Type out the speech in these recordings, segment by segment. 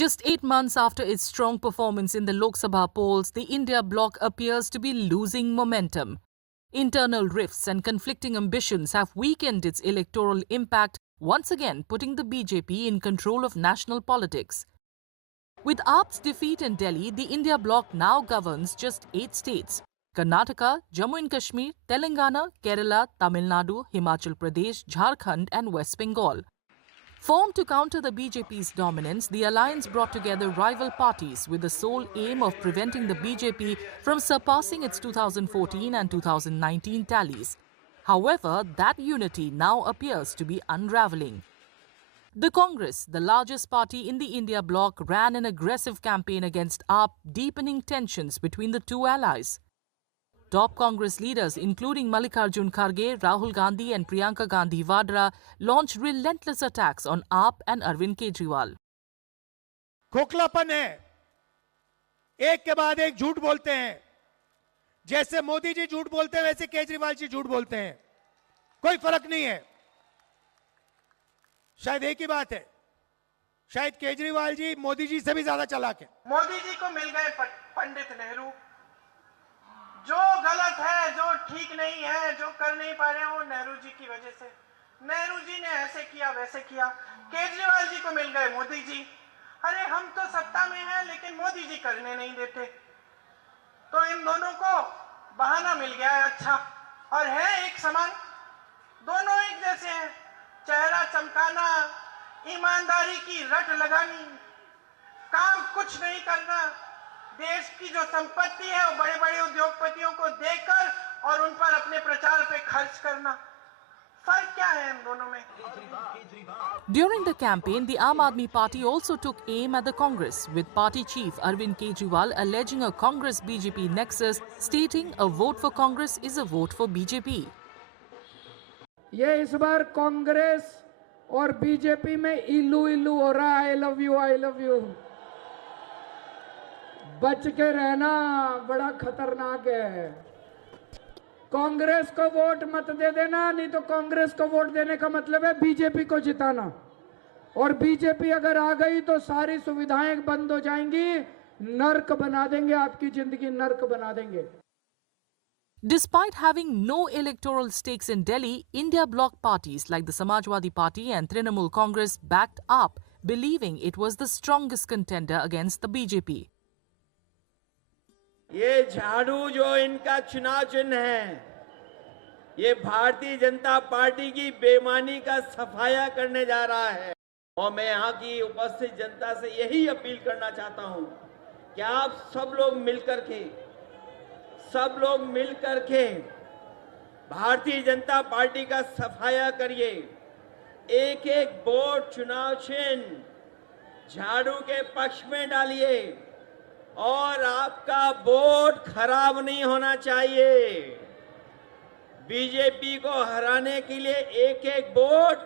Just 8 months after its strong performance in the Lok Sabha polls, the India bloc appears to be losing momentum. Internal rifts and conflicting ambitions have weakened its electoral impact, once again putting the BJP in control of national politics. With AAP's defeat in Delhi, the India bloc now governs just 8 states: Karnataka, Jammu and Kashmir, Telangana, Kerala, Tamil Nadu, Himachal Pradesh, Jharkhand and West Bengal. Formed to counter the BJP's dominance, the alliance brought together rival parties with the sole aim of preventing the BJP from surpassing its 2014 and 2019 tallies. However, that unity now appears to be unraveling. The Congress, the largest party in the India bloc, ran an aggressive campaign against AAP, deepening tensions between the two allies. Top Congress leaders, including Mallikarjun Kharge, Rahul Gandhi and Priyanka Gandhi Vadra, launched relentless attacks on AAP and Arvind Kejriwal. खोखलापन है, एक के बाद एक झूठ बोलते हैं। जैसे मोदी जी झूठ बोलते हैं वैसे केजरीवाल जी झूठ बोलते हैं। कोई फर्क नहीं है। शायद एक ही बात है, शायद केजरीवाल जी मोदी जी से भी ज्यादा चालाक है। मोदी जी को मिल गए पंडित नेहरू। जो गलत है, जो ठीक नहीं है, जो कर नहीं पा रहे हैं, वो नेहरू जी की वजह से। नेहरू जी ने ऐसे किया, वैसे किया। केजरीवाल जी को मिल गए मोदी जी। अरे हम तो सत्ता में हैं, लेकिन मोदी जी करने नहीं देते। तो इन दोनों को बहाना मिल गया है अच्छा, और है एक समान। दोनों एक जैसे हैं। चेहरा चमकाना, ईमानदारी की रट लगानी, काम कुछ नहीं करना, देश की जो संपत्ति है वो बड़े बड़े उद्योगपतियों को देकर और उन पर अपने प्रचार पे खर्च करना। फर्क क्या है इन दोनों में? During the campaign, the Aam Aadmi Party also took aim at the Congress, with party chief Arvind Kejriwal alleging a Congress-BJP nexus, stating a vote for Congress is a vote for BJP. ये इस बार कांग्रेस और BJP में इल्लू इल्लू हो रहा है। I love you. बच के रहना, बड़ा खतरनाक है। कांग्रेस को वोट मत दे देना, नहीं तो कांग्रेस को वोट देने का मतलब है बीजेपी को जिताना। और बीजेपी अगर आ गई तो सारी सुविधाएं बंद हो जाएंगी, नर्क बना देंगे, आपकी जिंदगी नर्क बना देंगे। Despite having no electoral stakes in Delhi, India bloc parties like the Samajwadi Party and Trinamool Congress backed up, believing it was the strongest contender against the BJP. ये झाड़ू जो इनका चुनाव चिन्ह है, ये भारतीय जनता पार्टी की बेईमानी का सफाया करने जा रहा है। और मैं यहाँ की उपस्थित जनता से यही अपील करना चाहता हूँ कि आप सब लोग मिलकर के भारतीय जनता पार्टी का सफाया करिए। एक एक वोट चुनाव चिन्ह झाड़ू के पक्ष में डालिए और आपका वोट खराब नहीं होना चाहिए। बीजेपी को हराने के लिए एक एक वोट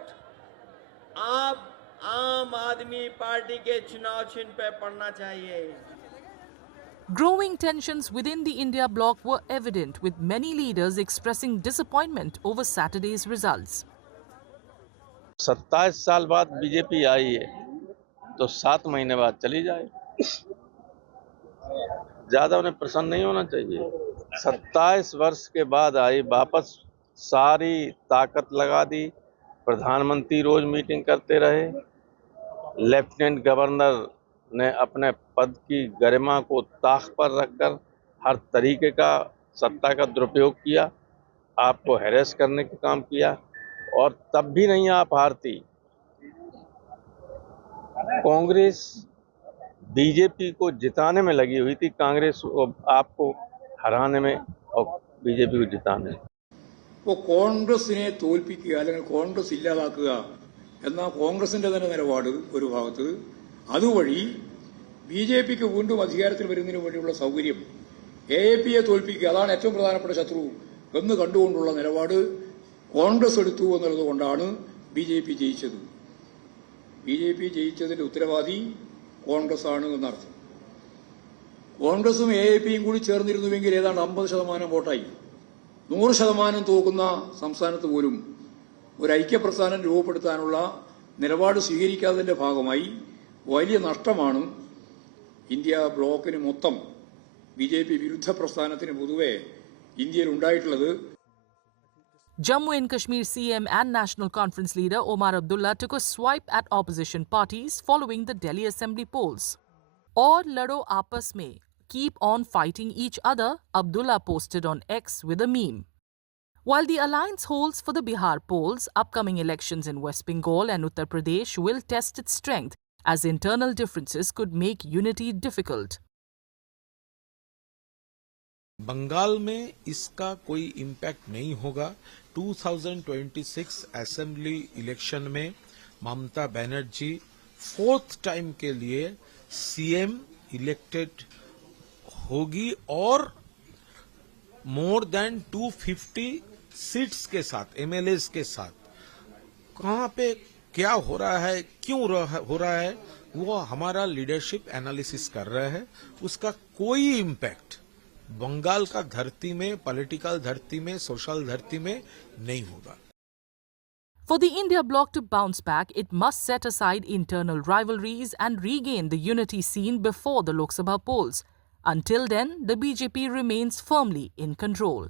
आप आम आदमी पार्टी के चुनाव चिन्ह पे पड़ना चाहिए। Growing tensions within the India bloc were evident, with many leaders expressing disappointment over Saturday's results. 27 साल बाद बीजेपी आई है तो 7 महीने बाद चली जाए, ज्यादा उन्हें प्रसन्न नहीं होना चाहिए। 27 वर्ष के बाद आई, वापस सारी ताकत लगा दी। प्रधानमंत्री रोज मीटिंग करते रहे, लेफ्टिनेंट गवर्नर ने अपने पद की गरिमा को ताक पर रखकर हर तरीके का सत्ता का दुरुपयोग किया, आपको हैरेस करने का काम किया, और तब भी नहीं आप हारती। कांग्रेस बीजेपी को जिताने में लगी हुई थी, कांग्रेस आपको हराने में और बीजेपी को जिताने में। ഇപ്പോൾ കോൺഗ്രസിനെ തോൽപ്പിക്കുക അല്ലെങ്കിൽ കോൺഗ്രസ് ഇല്ലാതാക്കുക എന്ന കോൺഗ്രസിന്റെ തന്നെ നിലപാട് ഒരു ഭാഗത്ത്, അതുവഴി ബിജെപിക്ക് വീണ്ടും അധികാരത്തിൽ വരുന്നതിന് വേണ്ടിയുള്ള സൗകര്യം എ.പി.യെ തോൽപ്പിക്കുക, അതാണ് ഏറ്റവും പ്രധാനപ്പെട്ട ശത്രു എന്ന് കണ്ടുകൊണ്ടുള്ള നിലപാട് കോൺഗ്രസ് എടുത്തു എന്നുള്ളതുകൊണ്ടാണ് ബിജെപി ജയിച്ചത്. ബിജെപി ജയിച്ചതിന്റെ ഉത്തരവാദി കോൺഗ്രസ് ആണ് എന്നർത്ഥം. കോൺഗ്രസും എ.പി.യും കൂടി ചേർന്നിരുന്നുവെങ്കിൽ ഏതാണ്ട് 50% വോട്ടായി. 100% തോക്കുന്ന സംസ്ഥാനത്ത് പോലും ഒരു ഐക്യപ്രസ്ഥാനം രൂപപ്പെടുത്താനുള്ള നിലപാട് സ്വീകരിക്കാത്തതിന്റെ ഭാഗമായി വലിയ നഷ്ടമാണ് ഇന്ത്യ ബ്ലോക്കിന് മൊത്തം BJP വിരുദ്ധ പ്രസ്ഥാനത്തിന് പൊതുവെ ഇന്ത്യയിൽ ഉണ്ടായിട്ടുള്ളത്. Jammu and Kashmir CM and National Conference leader Omar Abdullah took a swipe at opposition parties following the Delhi Assembly polls. Aur lado aapas mein, keep on fighting each other, Abdullah posted on X with a meme. While the alliance holds for the Bihar polls, upcoming elections in West Bengal and Uttar Pradesh will test its strength as internal differences could make unity difficult. Bengal में इसका कोई impact नहीं होगा. 2026 assembly election में Mamata Banerjee 4th time के लिए CM elected होगी और मोर देन 250 सीट्स के साथ, एमएलएस के साथ. कहां पे क्या हो रहा है, क्यों हो रहा है, वो हमारा लीडरशिप एनालिसिस कर रहा है. उसका कोई इम्पैक्ट बंगाल का धरती में, पॉलिटिकल धरती में, सोशल धरती में नहीं होगा. For the India bloc to bounce back, it must set aside internal rivalries and regain the unity seen before the Lok Sabha polls. Until then, the BJP remains firmly in control.